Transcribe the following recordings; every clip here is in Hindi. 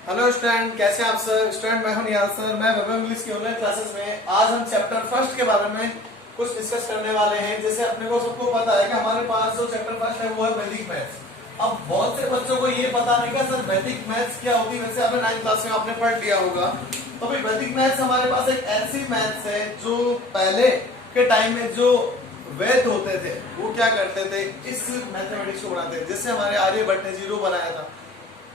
हेलो स्टूडेंट, कैसे हैं आप सर? स्टूडेंट मैं हूं निहाल सर। मैं वेब इंग्लिश की ऑनलाइन क्लासेस में आज हम चैप्टर फर्स्ट के बारे में कुछ डिस्कस करने वाले हैं। जैसे अपने को सबको पता है कि हमारे पास जो चैप्टर फर्स्ट है वो है वैदिक मैथ्स। अब बहुत से बच्चों को ये पता नहीं कि सर वैदिक मैथ्स क्या होती है। वैसे आपने 9th क्लास में आपने पढ़ लिया होगा। तो भाई वैदिक मैथ्स हमारे पास एक ऐसी मैथ्स है जो पहले के टाइम में जो वैद होते थे वो क्या करते थे, इस मैथमेटिक्स को बनाते थे। जैसे हमारे आर्यभट्ट ने जीरो बनाया था,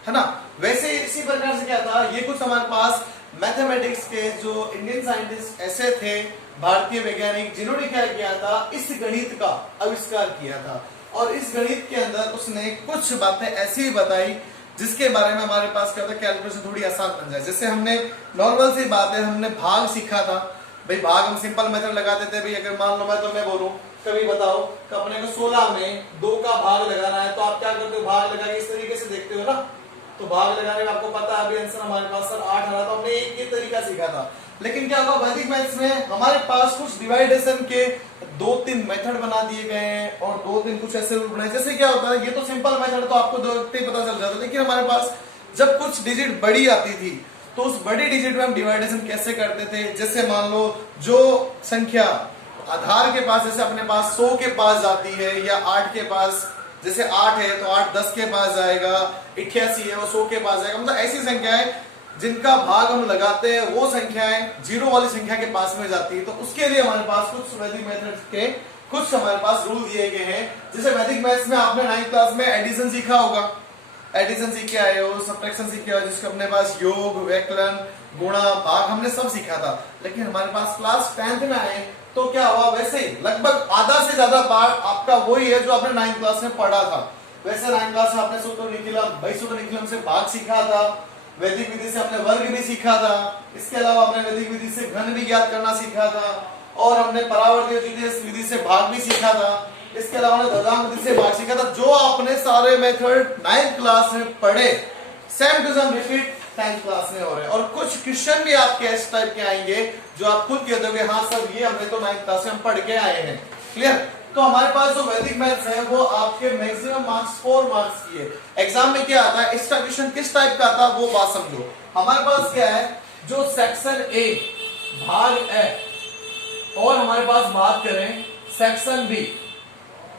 है ना। वैसे इसी प्रकार से क्या था, ये कुछ हमारे पास मैथमेटिक्स के जो इंडियन साइंटिस्ट ऐसे थे, भारतीय वैज्ञानिक, जिन्होंने क्या किया था, इस गणित का आविष्कार किया था। और इस गणित के अंदर उसने कुछ बातें ऐसी बताई जिसके बारे में हमारे पास क्या होता है, कैलकुलेशन थोड़ी आसान बन जाए। जैसे हमने नॉर्मल सी बात है, हमने भाग सीखा था। भाई भाग हम सिंपल मेथड लगाते थे। भाई अगर मान लो मैं बोलूं कभी बताओ कि अपने को 16 में 2 का भाग लगाना है, तो आप क्या करते हो, भाग लगा के इस तरीके से देखते हो ना। तो भाग लगाने में आपको पता है अभी आंसर हमारे पास सर 8 आ रहा था। हमने एक ये तरीका सीखा था। लेकिन क्या होगा, वैदिक मैथ्स में हमारे पास कुछ डिवाइडेशन के 2-3 मेथड बना दिए गए हैं और 2-3 कुछ ऐसे रूल बनाए। जैसे क्या होता है, ये तो सिंपल मेथड तो आपको देखते ही पता चल जाता है। लेकिन हमारे पास जब कुछ डिजिट बड़ी आती थी तो उस बड़ी डिजिट में हम डिवाइडेशन कैसे करते थे। जैसे मान लो जो संख्या आधार के पास, जैसे अपने पास 100 के पास जाती है या 8 के पास, जैसे 8 है तो 8 10 के पास जाएगा, 88 है वो 100 के पास जाएगा। मतलब ऐसी संख्याएं जिनका भाग हम लगाते हैं वो संख्याएं जीरो वाली संख्या के पास में जाती है। तो उसके लिए हमारे पास कुछ वैदिक मेथड्स के कुछ हमारे पास रूल दिए गए हैं। जैसे वैदिक मैथ्स में आपने 9th क्लास में एडिशन सीखा होगा, एडिशन सीख के आए हो, सब्ट्रैक्शन सीख के आए हो, जिसके अपने पास योग, व्याकरण, गुणा, भाग हमने सब सीखा था। लेकिन हमारे पास क्लास 10th में आए तो क्या हुआ, वैसे ही लगभग आधा से ज्यादा पार्ट आपका वही है जो आपने 9th क्लास में पढ़ा था। वैसे 9th क्लास में आपने सूत्र निखिलम, भाई सूत्र निखिलम से भाग सीखा था, वैदिक विधि से हमने वर्ग भी सीखा था। इसके अलावा हमने वैदिक विधि से घन भी ज्ञात करना सीखा था और हमने परावर्ती विधि से भाग भी सीखा था। इसके अलावा हमने दशांश विधि से भाग सीखा था। जो आपने सारे मेथड 9th क्लास में पढ़े, same to same repeat 10th class में हो रहे हैं। और कुछ क्वेश्चन भी आपके इस टाइप के आएंगे जो आप खुद कह दोगे हाँ सर ये हमने तो 9th क्लास में हम पढ़ के आए हैं। क्लियर? तो हमारे पास जो वैदिक मैथ्स है वो आपके मैक्सिमम मार्क्स 4 मार्क्स की है। एग्जाम में क्या आता है, इसका क्वेश्चन किस टाइप का आता है वो बात समझो। हमारे पास क्या है, जो सेक्शन ए भाग ए, और हमारे पास बात करें सेक्शन बी,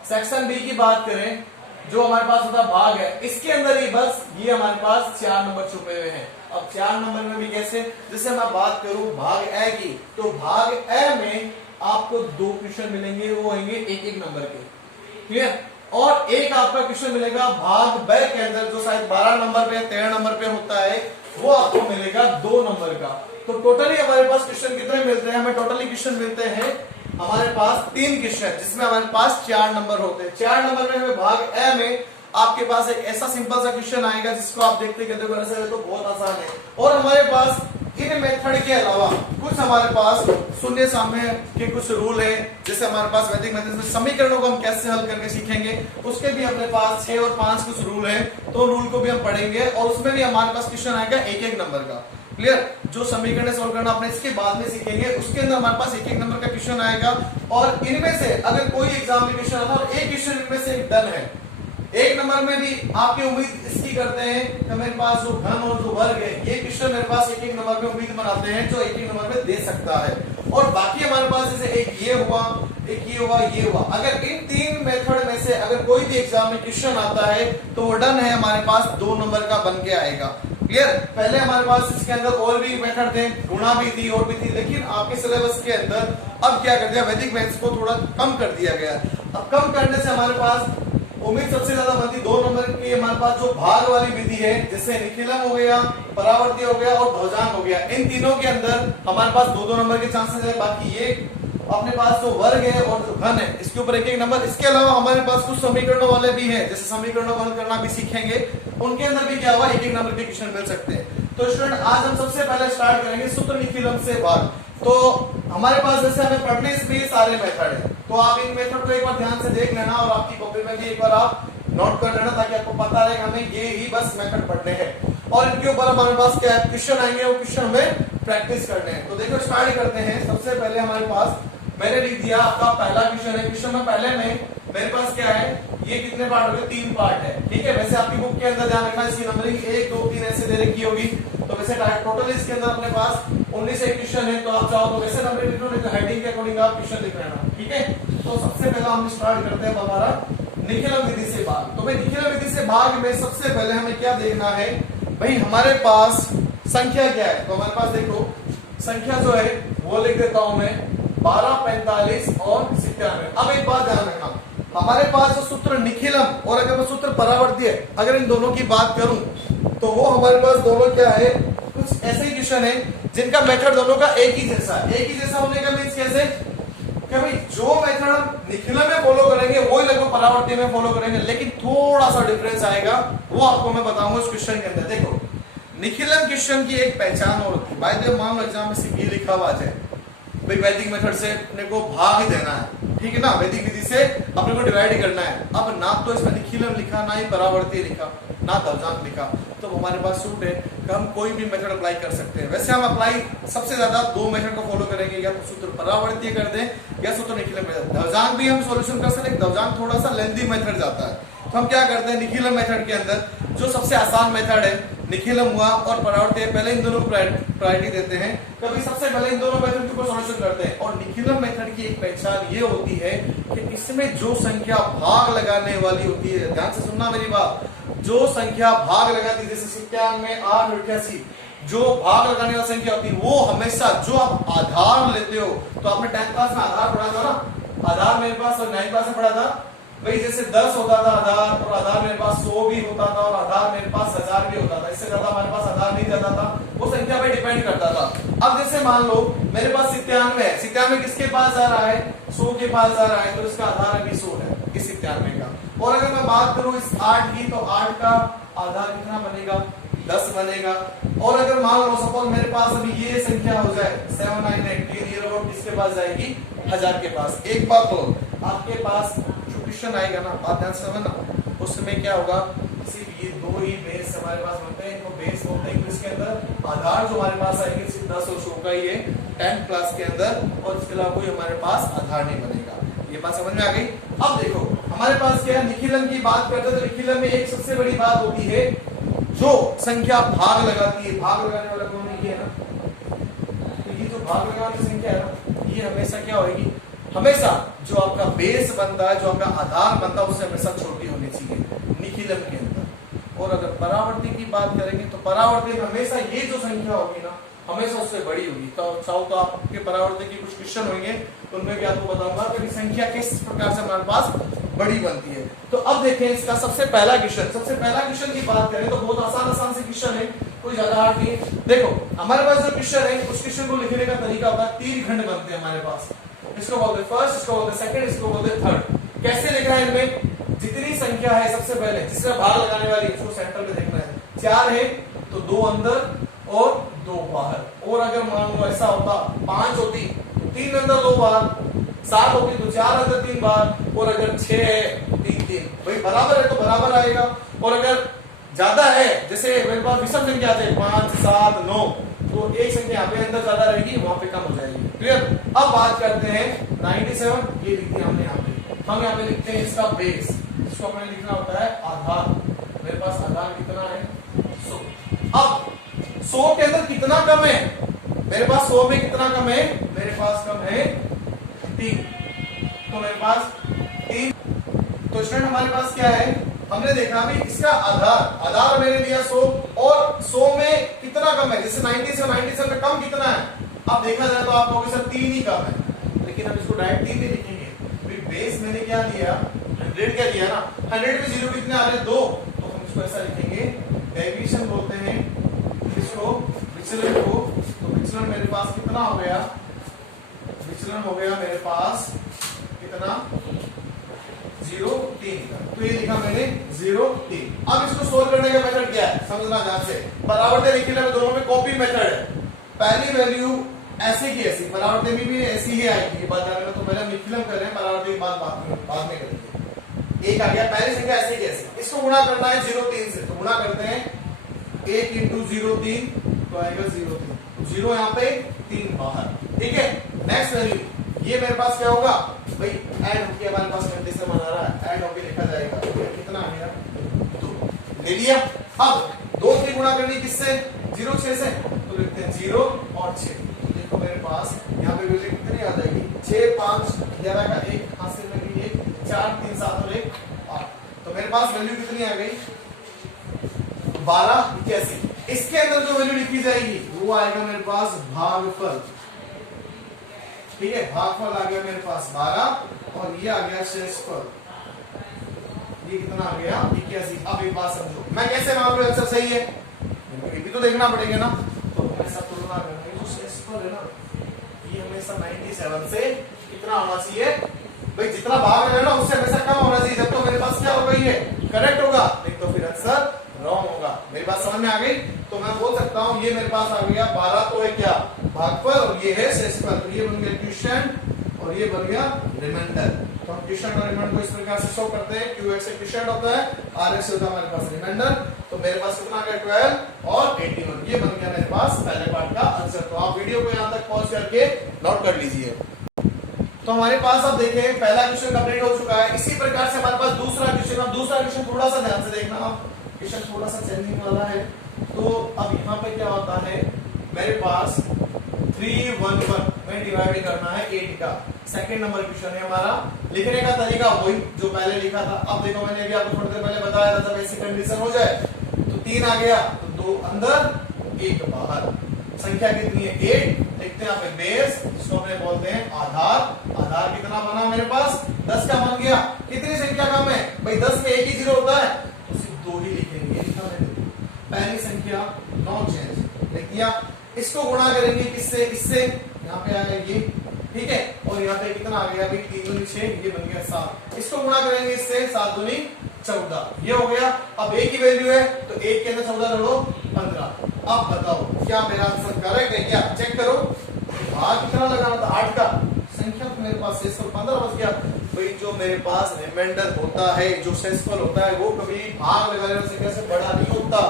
सेक्शन बी की बात करें, जो हमारे पास होता भाग है, इसके अंदर ही बस ये हमारे पास 4 नंबर छुपे हुए हैं। अब 4 नंबर में भी कैसे, जैसे मैं बात करूं भाग ए की, तो भाग ए में आपको 2 क्वेश्चन मिलेंगे, वो होंगे 1-1 नंबर के। क्लियर? और एक आपका क्वेश्चन मिलेगा भाग बे के अंदर जो शायद 12 नंबर पे 13 नंबर पे होता है, वो आपको मिलेगा 2 नंबर का। तो टोटली हमारे पास क्वेश्चन कितने मिलते हैं, हमें टोटली क्वेश्चन मिलते हैं हमारे पास 3 क्वेश्चन, जिसमें हमारे पास 4 नंबर होते हैं। 4 नंबर में हमें भाग ए में आपके पास एक ऐसा सिंपल सा क्वेश्चन आएगा जिसको आप देखते कहते तो बहुत आसान है। और हमारे पास इन मेथड के अलावा कुछ हमारे पास शून्य साम्य के कुछ रूल है। जैसे हमारे पास वैदिक मेथड में समीकरणों को हम कैसे हल करके सीखेंगे, उसके भी अपने पास 6 और 5 कुछ रूल है। तो रूल को भी हम पढ़ेंगे और उसमें भी हमारे पास क्वेश्चन आएगा 1-1 नंबर का। क्लियर? जो समीकरण सोल्व करना अपने इसके बाद में सीखेंगे, उसके अंदर हमारे पास 1-1 नंबर का क्वेश्चन आएगा। और इनमें से अगर कोई एग्जाम में क्वेश्चन आता है और एक क्वेश्चन इनमें से एक डन है, 1 नंबर में भी आपकी उम्मीद इसकी करते हैं कि मेरे पास जो घन और जो वर्ग है, ये क्वेश्चन मेरे पास 1-1 नंबर में उम्मीद बनाते हैं जो 1-1 नंबर में दे सकता है। और बाकी हमारे पास जैसे एक ये हुआ, एक ये हुआ, ये हुआ। अगर इन 3 मेथड में से अगर कोई भी एग्जाम में क्वेश्चन आता है तो वो डन है, हमारे पास 2 नंबर का बन के आएगा। क्लियर? पहले हमारे पास इसके अंदर और भी मेथड थे, गुणा भी थी और भी थी, लेकिन आपके सिलेबस के अंदर अब क्या कर दिया, वैदिक मैथ्स को थोड़ा कम कर दिया गया। अब कम करने से हमारे पास उम्मीद सबसे ज्यादा बनती 2 नंबर की। हमारे पास जो भाग वाली विधि है, जैसे निखिलम हो गया, परावर्ती हो गया और ध्वजांक हो गया, इन तीनों के अंदर हमारे पास 2-2 नंबर के चांसेस है। बाकी ये अपने पास जो वर्ग है और जो घन है, इसके ऊपर 1-1 नंबर। इसके अलावा हमारे पास कुछ समीकरणों वाले भी हैं, जैसे समीकरणों को हल करना भी सीखेंगे, उनके अंदर भी क्या हुआ, 1-1 नंबर के क्वेश्चन मिल सकते हैं। तो स्टूडेंट आज हम सबसे पहले स्टार्ट करेंगे सूत्र निखिलम से भाग। तो हमारे पास जैसे हमें पढ़ने में सारे मेथड है, तो आप इन मेथड को एक बार ध्यान से देख लेना और आपकी कॉपी में भी एक बार आप नोट कर लेना, ताकि आपको पता रहे हमें ये ही बस मेथड पढ़ने हैं। और इनके ऊपर हमारे पास क्या क्वेश्चन आएंगे, वो क्वेश्चन हमें प्रैक्टिस करने हैं। तो देखो स्टार्ट करते हैं। सबसे पहले हमारे पास मैंने लिख दिया आपका पहला क्वेश्चन है। क्वेश्चन में पहले में मेरे पास क्या है, ये कितने पार्ट हो गए, 3 पार्ट है, ठीक है। वैसे आपकी बुक के अंदर ध्यान रखना इसकी नंबरिंग 1 2 3 ऐसे दे रखी होगी, तो वैसे टोटल इसके अंदर अपने पास 19 एक क्वेश्चन है, तो आप चाहो तो वैसे नंबर लिख लो, नहीं तो हेडिंग के अकॉर्डिंग आप क्वेश्चन लिख लेना, ठीक है। तो सबसे पहले हम स्टार्ट करते हैं हमारा निखिलम विधि से भाग। तो भाई निखिलम विधि से भाग में सबसे पहले हमें क्या देखना है भाई, हमारे पास संख्या क्या है। तो हमारे पास देखो संख्या जो है वो लिख देता हूं मैं 12 45 और 97। अब एक बात ध्यान रखना, हमारे पास जो सूत्र निखिलम और अगर मैं सूत्र परावर्ती है, अगर इन दोनों की बात करूं तो वो हमारे पास दोनों क्या है, कुछ ऐसे ही क्वेश्चन है जिनका मेथड दोनों का एक ही जैसा है। एक ही जैसा होने का मीन्स कैसे कि भाई जो मेथड हम निखिलम में फॉलो करेंगे वही लगभग परावर्ती में फॉलो करेंगे, लेकिन थोड़ा सा डिफरेंस आएगा, वो आपको मैं बताऊंगा इस क्वेश्चन के अंदर। देखो निखिलम क्वेश्चन की एक पहचान और होती है, बाय द वे मान लो एग्जाम में सिर्फ ये लिखा हुआ है भाई वैदिक मेथड से अपने को भाग ही देना है, ठीक है ना, वैदिक विधि से अपने को डिवाइड ही करना है। अब ना तो इसमें निखिलम लिखा, ना ही परावर्ती लिखा, ना दवजांक लिखा, तो हमारे पास सूट है कि हम कोई भी मेथड अप्लाई कर सकते हैं। वैसे हम अप्लाई सबसे ज्यादा 2 मेथड को फॉलो करेंगे, या तो सूत्र परावर्ती कर दें या सूत्र निखिलम में। दवजांक भी हम सॉल्यूशन कर सकते हैं, दवजांक थोड़ा सा लेंथी मेथड जाता है, तो हम क्या करते हैं निखिलम मेथड के अंदर जो सबसे आसान मेथड है निखिलम हुआ और परावर्ती है, पहले इन दोनों को प्रायोरिटी देते हैं, कभी सबसे पहले इन दोनों मेथड के ऊपर सॉल्यूशन करते हैं। और निखिलम मेथड की एक पहचान ये होती है कि इसमें जो संख्या भाग लगाने वाली होती है, ध्यान से सुनना मेरी बात, जो संख्या भाग लगाती है जैसे 97 8 88, जो भाग लगाने वाली संख्या होती है वो हमेशा जो आप आधार लेते हो, तो आपने 10th क्लास में आधार पढ़ा था ना, आधार मेरे पास 9th क्लास में पढ़ा था भाई, जैसे 10 होता था आधार, और आधार मेरे पास 100 भी होता था, और आधार मेरे पास 1000 भी होता था, इससे ज्यादा हमारे पास आधार नहीं जाता था, वो संख्या पे डिपेंड करता था। अब जैसे मान लो मेरे पास 97 है, 97 किसके पास जा रहा है, 100 के पास जा रहा है, तो इसका आधार अभी 100 है इस 97 का। और अगर मैं बात करूं इस 8 की, तो 8 का आधार कितना बनेगा, 10 बनेगा। और अगर मान लो सपोज मेरे पास अभी ये संख्या हो जाए 798, ये रोबोट किसके पास जाएगी, 1000 के पास। एक बात तो आपके पास क्वेश्चन आएगा ना, बात ध्यान से समझना, उस समय क्या होगा, सिर्फ ये 2 ही बेस हमारे पास बनते हैं, इनको बेस बोलते हैं। इसके अंदर आधार जो हमारे पास आएंगे सिर्फ 10 और 100 का ही है 10th क्लास के अंदर, और इसके अलावा कोई हमारे पास आधार नहीं बनेगा। ये बात समझ में आ गई। अब देखो हमारे पास क्या है, निखिलम की बात करते हैं तो निखिलम में एक सबसे बड़ी बात होती है जो संख्या भाग लगाती है, भाग लगाने वाला कौन है, ये है ना, तो ये जो भाग लगाने वाली संख्या है ना, ये हमेशा क्या होगी, हमेशा जो आपका बेस बनता है, जो आपका आधार बनता है, उससे हमेशा छोटी होनी चाहिए निखिलम के अंदर। और अगर परावर्ती की बात करेंगे तो परावर्ती में हमेशा ये जो संख्या होगी ना, हमेशा उससे बड़ी होगी। तो चाहो तो आपके परावर्ती की कुछ क्वेश्चन होंगे, तो उनमें भी आपको बताऊंगा कि संख्या किस प्रकार से हमारे पास बड़ी बनती है। तो अब देखें इसका सबसे पहला क्वेश्चन, सबसे पहला क्वेश्चन की बात करें तो बहुत आसान से क्वेश्चन है, कोई ज्यादा हार्ड नहीं है। देखो हमारे पास जो क्वेश्चन है उस क्वेश्चन को लिखने का तरीका होता है, 3 खंड बनते हैं हमारे पास, इसको बोलते हैं फर्स्ट, इसको बोलते हैं सेकंड, इसको बोलते हैं थर्ड। कैसे लिखना है, इनमें जितनी संख्या है सबसे पहले जिसमें भाग लगाने वाली उसको सेंटर में देखना है। 4 है तो 2 अंदर और 2 बाहर। और अगर मान लो ऐसा होता 5 होती तो 3 अंदर 2 बाहर, 7 होती तो 4 अंदर 3 बाहर, और अगर 6 है 3 3, भाई बराबर है तो बराबर आएगा। और अगर ज्यादा है, जैसे मेरे पास विषम संख्या है 5 7 9, तो एक संख्या यहाँ पे अंदर ज्यादा रहेगी, वहां पे कम हो जाएगी। क्लियर। अब बात करते हैं 97, ये लिख दिया हमने यहाँ पे। हम यहाँ पे लिखते हैं इसका बेस, इसको हमें लिखना होता है आधार। मेरे पास आधार कितना है, 100। अब 100 के अंदर कितना कम है, मेरे पास 100 में कितना कम है, मेरे पास कम है 3, तो मेरे पास 3। तो स्टूडेंट हमारे पास क्या है, हमने देखा भी इसका आधार मैंने लिया 100, और 100 में कितना कम है, जैसे 90 से 97 में कम कितना है। अब देखा जाए तो आप कहोगे सर 3 ही कम है, लेकिन हम इसको डायरेक्ट 3 नहीं लिखेंगे। बेस मैंने क्या लिया, 100 क्या लिया ना, 100 में 0 कितने आ रहे हैं, 2, तो हम इसको ऐसा लिखेंगे, डेविएशन बोलते हैं इसको, विचलन को। तो विचलन मेरे पास कितना हो गया, विचलन हो गया मेरे पास कितना, 0 3 का। तो ये लिखा मैंने 0 3। अब इसको सोल्व करने का मेथड क्या है, समझना ध्यान से। परावर्ती निखिलम में दोनों में कॉपी मेथड है। पहली वैल्यू ऐसे की ऐसी, परावर्ती में भी ऐसी ही आएगी, ये बात जानना। तो पहले हम निखिलम कर रहे हैं, परावर्ती की बात बाद में करेंगे। एक आ गया, पहली संख्या ऐसे की ऐसी, इसको गुणा करना है 0 3 से, तो गुणा करते हैं 1 × 0 3, तो आएगा 0 3, 0 यहाँ पे 3 बाहर, ठीक है। नेक्स्ट वैल्यू, ये मेरे पास क्या होगा भाई, ऐड होके हमारे पास कंडीशन बना रहा है, ऐड होके लिखा जाएगा। कितना आ गया 2 ले लिया। अब 2 की गुणा करनी किससे 0 6 से, तो लिखते हैं 0 और 6। तो देखो मेरे पास यहाँ पे वैल्यू कितनी आ जाएगी 6 5 11 का 1 हासिल में भी 1 4 3 7 और 1 8। तो मेरे पास वैल्यू कितनी आ गई 12 81। इसके अंदर जो वैल्यू लिखी जाएगी वो आएगा मेरे पास भागफल। ठीक है, भागफल आ गया मेरे पास 12 और ये आ गया शेषफल। ये कितना आ गया 81। अब एक बात समझो, मैं कैसे मान लूं आंसर सही है, ये भी तो देखना पड़ेगा ना। तो हमेशा तुलना करना, ये जो शेषफल है ना ये हमेशा 97 से कितना होना चाहिए भाई, जितना भाग है ना उससे हमेशा कम होना चाहिए। जब तो मेरे पास क्या होगा ये करेक्ट होगा, नहीं तो फिर आंसर रॉन्ग होगा। मेरी बात समझ में आ गई। तो मैं बोल सकता हूं ये मेरे पास आ गया 12 तो है क्या भागफल और ये है शेषफल। तो ये बन गया क्वोशिएंट और ये बन गया रिमाइंडर। तो हम क्वोशिएंट और रिमाइंडर को इस प्रकार से शो करते हैं, QX एक क्वोशिएंट होता है, RX होता है हमारे पास रिमाइंडर। तो मेरे पास कितना आ गया 12 और 81। ये बन गया मेरे पास पहले पार्ट का आंसर। तो आप वीडियो को यहां तक पॉज करके नोट कर लीजिए। तो हमारे पास अब देखें पहला क्वेश्चन कंप्लीट हो चुका है। इसी प्रकार से हमारे पास दूसरा क्वेश्चन। अब दूसरा क्वेश्चन थोड़ा सा ध्यान से देखना, क्वेश्चन थोड़ा सा चेंजिंग वाला है। तो अब यहाँ पे क्या होता है मेरे पास 311 में डिवाइड करना है 8 का। सेकंड नंबर क्वेश्चन है हमारा। लिखने का तरीका वही जो पहले लिखा था। अब देखो मैंने अभी आपको थोड़ी देर पहले बताया था, जब ऐसी कंडीशन हो जाए तो 3 आ गया तो 2 अंदर 1 बाहर। संख्या कितनी है 8। देखते हैं यहाँ पे बेस, जिसको अपने बोलते हैं आधार। आधार कितना बना मेरे पास 10 का बन गया। कितनी संख्या कम है भाई 10 में एक ही 0 होता है तो सिर्फ 2 ही लिखेंगे। लिखा मैंने पहली संख्या नो चेंज लिख दिया। इसको गुणा करेंगे किससे, इससे यहाँ पे आ गया ये, ठीक है। और यहाँ पे कितना आ गया भाई 3 दूनी 6, ये बन गया 7। इसको गुणा करेंगे इससे 7 दूनी 14, ये हो गया। अब एक ही वैल्यू है तो 1 के अंदर 14 जोड़ो 15। अब बताओ क्या मेरा आंसर करेक्ट है क्या, चेक करो। भाग कितना लगाना था 8 का, संख्या तो मेरे पास शेषफल 15 बच गया। भाई जो मेरे पास रिमाइंडर होता है, जो शेषफल होता है वो कभी भाग लगाने वाली संख्या से बड़ा नहीं होता,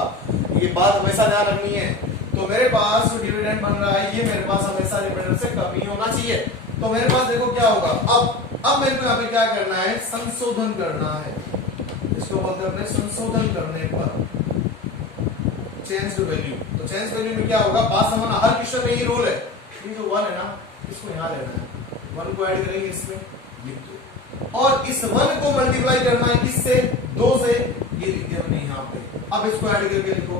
ये बात हमेशा ध्यान रखनी है। तो मेरे पास जो डिविडेंड बन रहा है ये मेरे पास हमेशा रिमाइंडर से कम ही होना चाहिए। तो मेरे पास देखो क्या होगा। अब मेरे को यहाँ पे क्या करना है, संशोधन करना है। इसको बोलते हैं अपने संशोधन करने पर चेंज वैल्यू। तो चेंज वैल्यू में क्या होगा, बात समझना, हर क्वेश्चन में ये रूल है। ये जो 1 है ना इसको यहाँ लेना है, 1 को ऐड करेंगे इसमें लिख दो, और इस 1 को मल्टीप्लाई करना है किससे 2 से, ये लिख दिया मैंने यहाँ पे। अब इसको ऐड करके लिखो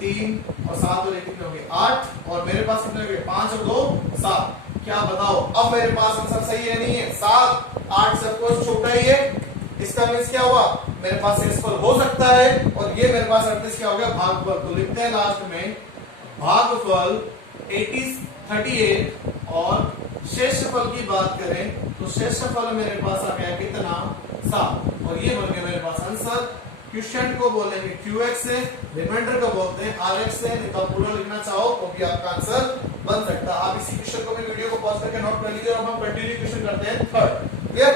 3 और 7 और 1 कितने हो गए 8, और मेरे पास कितने हो गए 5 और 2 7। क्या बताओ अब मेरे पास आंसर सही है नहीं है, 7 8 सब कुछ छोटा ही है। इसका मीन्स क्या हुआ, मेरे पास शेषफल हो सकता है, और ये मेरे पास 38 क्या हो गया भागफल। तो लिखते हैं लास्ट में भागफल 38 और शेषफल की बात करें तो शेषफल मेरे पास आ गया कितना 7, और ये बन गया मेरे पास आंसर। क्वोशिएंट को बोलेंगे QX से, रिमाइंडर को बोलते हैं RX से। नहीं तो पूरा लिखना चाहो तो भी आपका आंसर बन सकता है। आप इसी क्वेश्चन को भी वीडियो को पॉज करके नोट कर लीजिए, और हम कंटिन्यू क्वेश्चन करते हैं थर्ड। क्लियर,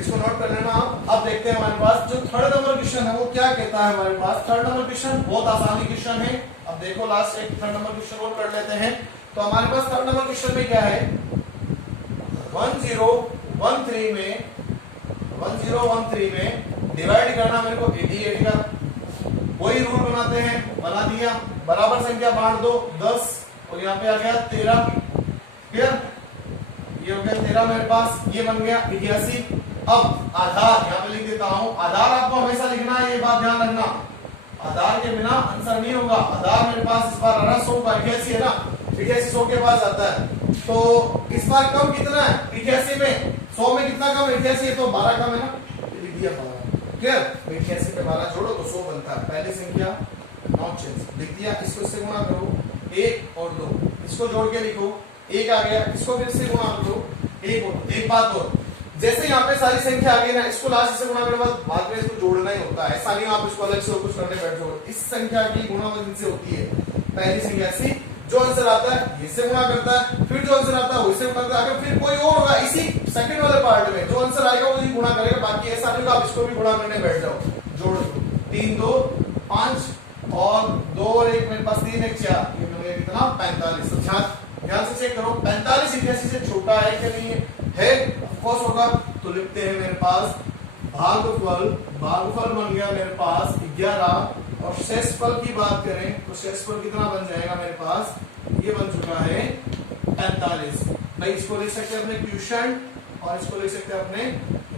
इसको नोट कर लेना आप। अब देखते हैं हमारे पास जो थर्ड नंबर क्वेश्चन है वो क्या कहता है। हमारे पास थर्ड नंबर क्वेश्चन बहुत आसानी क्वेश्चन है। अब देखो लास्ट एक थर्ड नंबर क्वेश्चन और कर लेते हैं। तो हमारे पास थर्ड नंबर क्वेश्चन में क्या है, 1013 में डिवाइड करना मेरे को 88 का। वही रूल बनाते हैं, बना दिया, बराबर संख्या बांट दो 10, और यहाँ पे आ गया 13। क्लियर, ये हो गया 13 मेरे पास, ये बन गया 88। अब आधार यहाँ पे लिख देता हूं, आधार आपको हमेशा लिखना है, ये बात ध्यान रखना, आधार के बिना आंसर नहीं होगा। आधार मेरे पास इस बार 100 का 88 है ना, 88 100 के पास आता है। तो इस बार कम कितना है 88 में, 100 में कितना कम 88 है, तो 12 कम है ना, लिख दिया 12। क्लियर, 88 पे 12 जोड़ो तो 100 बनता है। पहली संख्या नॉट चेंज लिख दिया, इसको इससे गुणा करो 1 और 2, इसको जोड़ के लिखो 1 आ गया, इसको फिर से गुणा करो 1 और 2। एक बात और, जैसे यहाँ पे सारी संख्या आ गई ना, इसको लास्ट से गुणा करने बाद में इसको जोड़ना ही होता है, ऐसा नहीं आप इसको अलग से कुछ करने बैठ जाओ। इस संख्या की गुणा से होती है पहली संख्या से, जो आंसर आता है इससे गुणा करता है, फिर जो आंसर आता है उससे गुणा करता है, फिर कोई और होगा इसी सेकंड वाले पार्ट में जो आंसर आएगा वो गुणा करेगा। बाकी ऐसा नहीं आप इसको भी गुणा करने बैठ जाओ। जोड़ दो 3 2 5 और 2 और 1 मेरे पास 3 1 4, ये मिल गया कितना 45। ध्यान से चेक करो 45 88 से छोटा है क्या नहीं है, ऑफ कोर्स होगा। तो तो लिखते हैं मेरे पास भागफल बन गया मेरे पास 11 और शेषफल की बात करें तो शेषफल कितना बन जाएगा मेरे पास, ये बन चुका है 45। भाई इसको लिख सकते हैं अपने क्वोशिएंट और इसको लिख सकते हैं अपने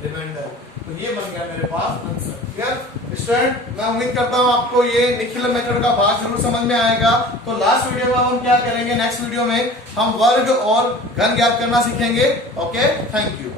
रिमाइंडर। तो ये बन गया मेरे पास आंसर। क्लियर स्टूडेंट, मैं उम्मीद करता हूँ आपको ये निखिल मेथड का भाग जरूर समझ में आएगा। तो लास्ट वीडियो में हम क्या करेंगे, नेक्स्ट वीडियो में हम वर्ग और घन ज्ञात करना सीखेंगे। Okay, thank you.